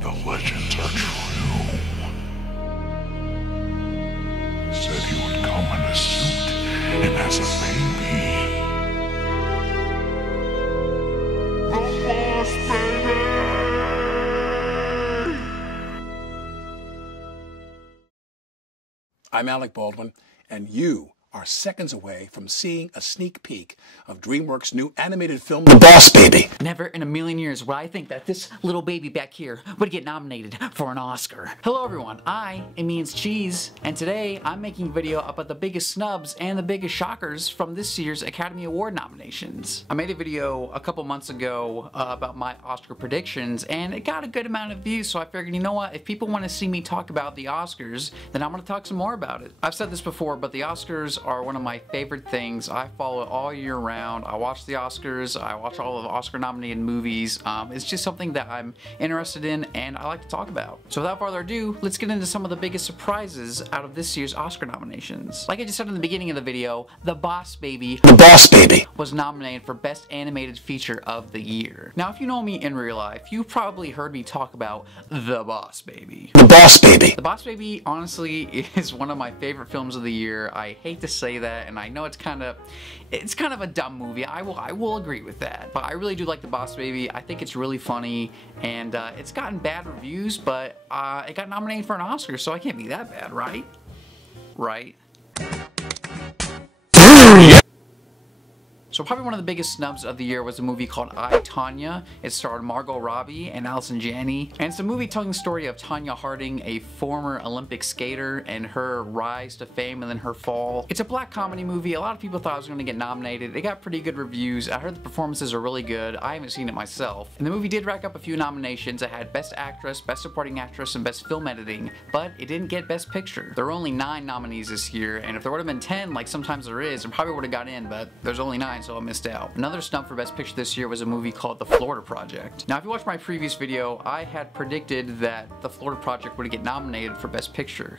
The legends are true. Said he would come in a suit and as a baby. The boss baby! I'm Alec Baldwin, and you are seconds away from seeing a sneak peek of DreamWorks' new animated film, The Boss Baby. Never in a million years would I think that this little baby back here would get nominated for an Oscar. Hello everyone, I am Ianscheese, and today I'm making a video about the biggest snubs and the biggest shockers from this year's Academy Award nominations. I made a video a couple months ago about my Oscar predictions, and it got a good amount of views, so I figured, you know what, if people want to see me talk about the Oscars, then I'm going to talk some more about it. I've said this before, but the Oscars are one of my favorite things. I follow it all year round. I watch the Oscars. I watch all of the Oscar nominated movies. It's just something that I'm interested in and I like to talk about. So without further ado, let's get into some of the biggest surprises out of this year's Oscar nominations. Like I just said in the beginning of the video, The Boss Baby was nominated for Best Animated Feature of the Year. Now if you know me in real life, you probably heard me talk about The Boss Baby. The Boss Baby honestly is one of my favorite films of the year. I hate to say that, and I know it's kind of a dumb movie. I will agree with that, but I really do like The Boss Baby. I think it's really funny, and it's gotten bad reviews, but it got nominated for an Oscar, so I can't be that bad, right? So probably one of the biggest snubs of the year was a movie called I, Tonya. It starred Margot Robbie and Allison Janney. And it's a movie telling the story of Tonya Harding, a former Olympic skater, and her rise to fame and then her fall. It's a black comedy movie. A lot of people thought it was going to get nominated. It got pretty good reviews. I heard the performances are really good. I haven't seen it myself. And the movie did rack up a few nominations. It had Best Actress, Best Supporting Actress, and Best Film Editing, but it didn't get Best Picture. There were only 9 nominees this year, and if there would have been 10, like sometimes there is, it probably would have got in, but there's only 9. So I missed out. Another snub for Best Picture this year was a movie called The Florida Project. Now if you watched my previous video, I had predicted that The Florida Project would get nominated for Best Picture.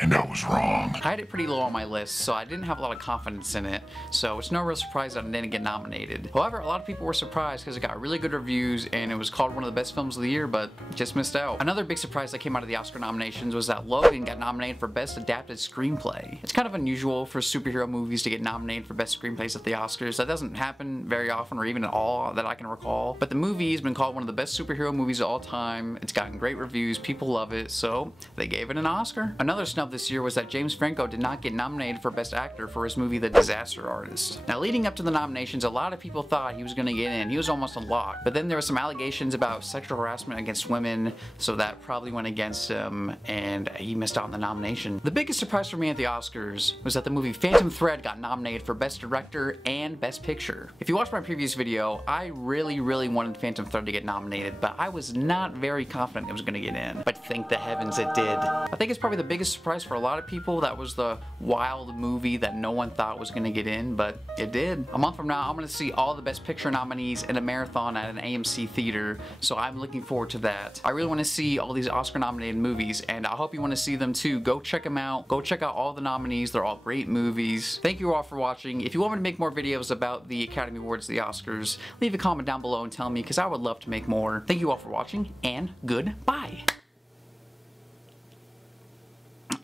And I was wrong. I had it pretty low on my list, so I didn't have a lot of confidence in it, so it's no real surprise that it didn't get nominated. However, a lot of people were surprised because it got really good reviews and it was called one of the best films of the year, but just missed out. Another big surprise that came out of the Oscar nominations was that Logan got nominated for Best Adapted Screenplay. It's kind of unusual for superhero movies to get nominated for Best Screenplays at the Oscars. That doesn't happen very often or even at all that I can recall, but the movie has been called one of the best superhero movies of all time. It's gotten great reviews, people love it, so they gave it an Oscar. Another snub this year was that James Franco did not get nominated for Best Actor for his movie The Disaster Artist. Now leading up to the nominations, a lot of people thought he was going to get in. He was almost unlocked, but then there were some allegations about sexual harassment against women, so that probably went against him and he missed out on the nomination. The biggest surprise for me at the Oscars was that the movie Phantom Thread got nominated for Best Director and Best Picture. If you watched my previous video, I really wanted Phantom Thread to get nominated, but I was not very confident it was going to get in, but thank the heavens it did. I think it's probably the biggest surprise for a lot of people. That was the wild movie that no one thought was going to get in, but it did. A month from now, I'm going to see all the Best Picture nominees in a marathon at an AMC theater, so I'm looking forward to that. I really want to see all these Oscar nominated movies, and I hope you want to see them too. Go check them out. Go check out all the nominees. They're all great movies. Thank you all for watching. If you want me to make more videos about the Academy Awards, the Oscars, leave a comment down below and tell me, because I would love to make more. Thank you all for watching, and goodbye.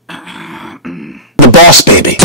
The Boss Baby.